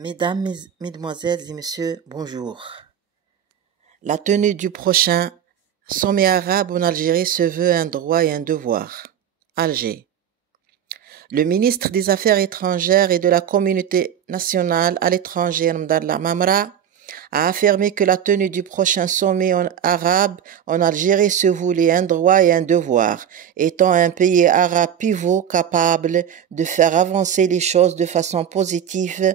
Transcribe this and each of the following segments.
Mesdames, Mesdemoiselles et Messieurs, bonjour. La tenue du prochain sommet arabe en Algérie se veut un droit et un devoir. Alger. Le ministre des Affaires étrangères et de la communauté nationale à l'étranger, Mdallah Mamra, a affirmé que la tenue du prochain sommet arabe en Algérie se voulait un droit et un devoir, étant un pays arabe pivot capable de faire avancer les choses de façon positive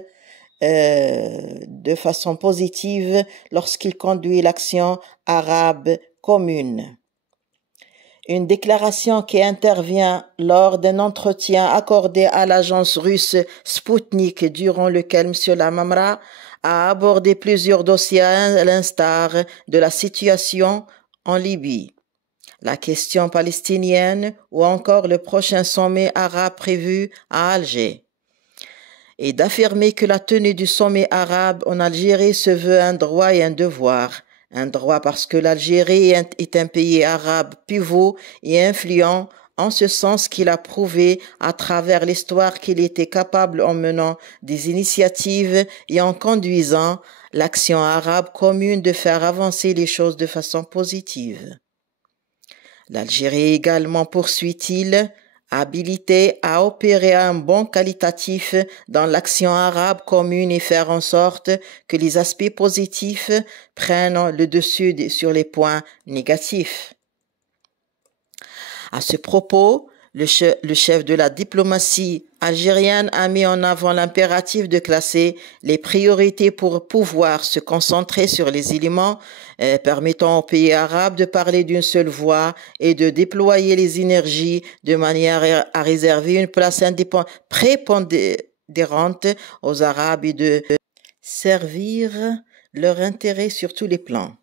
lorsqu'il conduit l'action arabe commune. Une déclaration qui intervient lors d'un entretien accordé à l'agence russe Sputnik durant lequel M. Lamamra a abordé plusieurs dossiers à l'instar de la situation en Libye, la question palestinienne ou encore le prochain sommet arabe prévu à Alger, et d'affirmer que la tenue du sommet arabe en Algérie se veut un droit et un devoir. Un droit parce que l'Algérie est un pays arabe pivot et influent, en ce sens qu'il a prouvé à travers l'histoire qu'il était capable en menant des initiatives et en conduisant l'action arabe commune de faire avancer les choses de façon positive. L'Algérie également, poursuit-il, habilité à opérer un bond qualitatif dans l'action arabe commune et faire en sorte que les aspects positifs prennent le dessus sur les points négatifs. À ce propos, le chef de la diplomatie algérienne a mis en avant l'impératif de classer les priorités pour pouvoir se concentrer sur les éléments permettant aux pays arabes de parler d'une seule voix et de déployer les énergies de manière à réserver une place prépondérante aux Arabes et de servir leur intérêt sur tous les plans.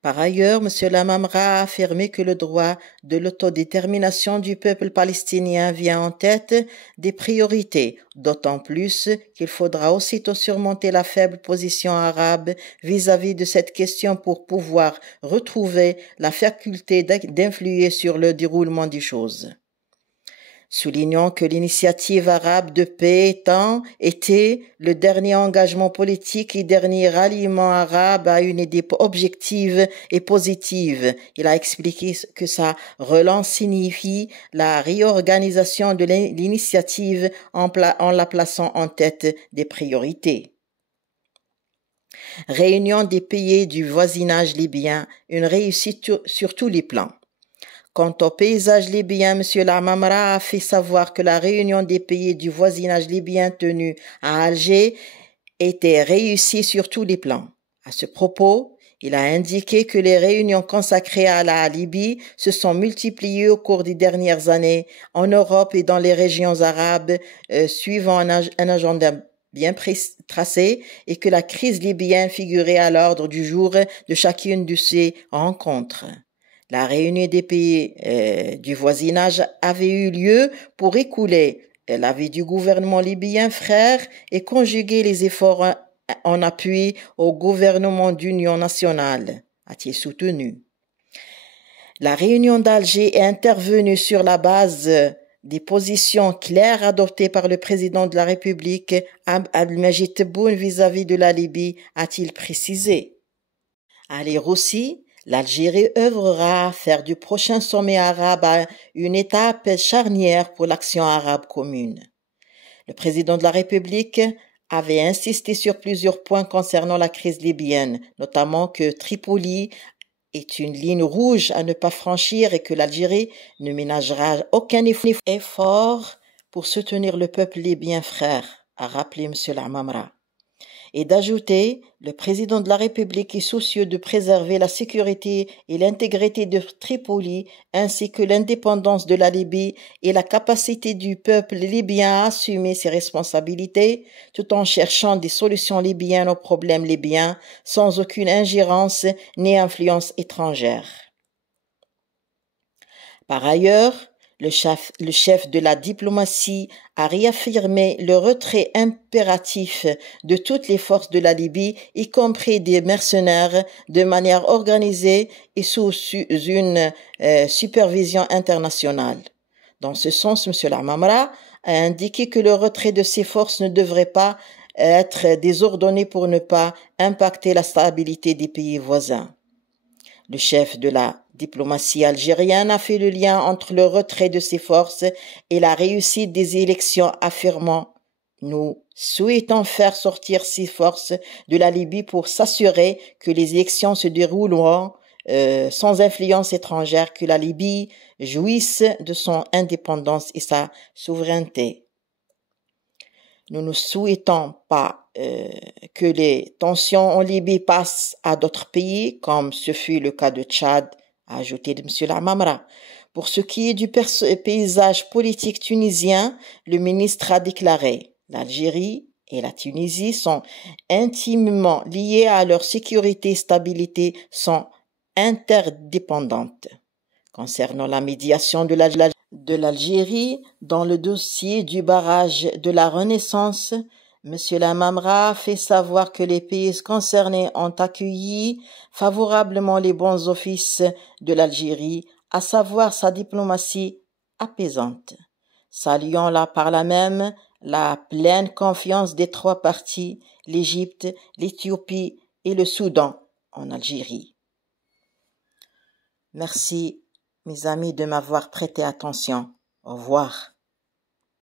Par ailleurs, M. Lamamra a affirmé que le droit de l'autodétermination du peuple palestinien vient en tête des priorités, d'autant plus qu'il faudra aussitôt surmonter la faible position arabe vis-à-vis de cette question pour pouvoir retrouver la faculté d'influer sur le déroulement des choses. Soulignons que l'initiative arabe de paix était le dernier engagement politique et dernier ralliement arabe à une idée objective et positive. Il a expliqué que sa relance signifie la réorganisation de l'initiative en la plaçant en tête des priorités. Réunion des pays du voisinage libyen, une réussite sur tous les plans. Quant au paysage libyen, M. Lamamra a fait savoir que la réunion des pays du voisinage libyen tenue à Alger était réussie sur tous les plans. À ce propos, il a indiqué que les réunions consacrées à la Libye se sont multipliées au cours des dernières années en Europe et dans les régions arabes, suivant un agenda bien tracé, et que la crise libyenne figurait à l'ordre du jour de chacune de ces rencontres. La réunion des pays du voisinage avait eu lieu pour écouler l'avis du gouvernement libyen frère et conjuguer les efforts en appui au gouvernement d'union nationale, a-t-il soutenu. La réunion d'Alger est intervenue sur la base des positions claires adoptées par le président de la République, Abdelmadjid Tebboune, vis-à-vis de la Libye, a-t-il précisé. À lire aussi, l'Algérie œuvrera à faire du prochain sommet arabe une étape charnière pour l'action arabe commune. Le président de la République avait insisté sur plusieurs points concernant la crise libyenne, notamment que Tripoli est une ligne rouge à ne pas franchir et que l'Algérie ne ménagera aucun effort pour soutenir le peuple libyen frère, a rappelé M. Lamamra. Et d'ajouter, le président de la République est soucieux de préserver la sécurité et l'intégrité de Tripoli, ainsi que l'indépendance de la Libye et la capacité du peuple libyen à assumer ses responsabilités, tout en cherchant des solutions libyennes aux problèmes libyens, sans aucune ingérence ni influence étrangère. Par ailleurs, le chef de la diplomatie a réaffirmé le retrait impératif de toutes les forces de la Libye, y compris des mercenaires, de manière organisée et sous une supervision internationale. Dans ce sens, M. Lamamra a indiqué que le retrait de ces forces ne devrait pas être désordonnée pour ne pas impacter la stabilité des pays voisins. Le chef de la diplomatie algérienne a fait le lien entre le retrait de ses forces et la réussite des élections, affirmant: nous souhaitons faire sortir ces forces de la Libye pour s'assurer que les élections se dérouleront sans influence étrangère, que la Libye jouisse de son indépendance et sa souveraineté. Nous ne souhaitons pas que les tensions en Libye passent à d'autres pays, comme ce fut le cas de Tchad, a ajouté M. Lamamra. Pour ce qui est du paysage politique tunisien, le ministre a déclaré: l'Algérie et la Tunisie sont intimement liées à leur sécurité et stabilité, sont interdépendantes. Concernant la médiation de l'Algérie dans le dossier du barrage de la Renaissance, M. Lamamra fait savoir que les pays concernés ont accueilli favorablement les bons offices de l'Algérie, à savoir sa diplomatie apaisante, saluant par là même la pleine confiance des trois parties, l'Égypte, l'Éthiopie et le Soudan, en Algérie. Merci, mes amis, de m'avoir prêté attention. Au revoir.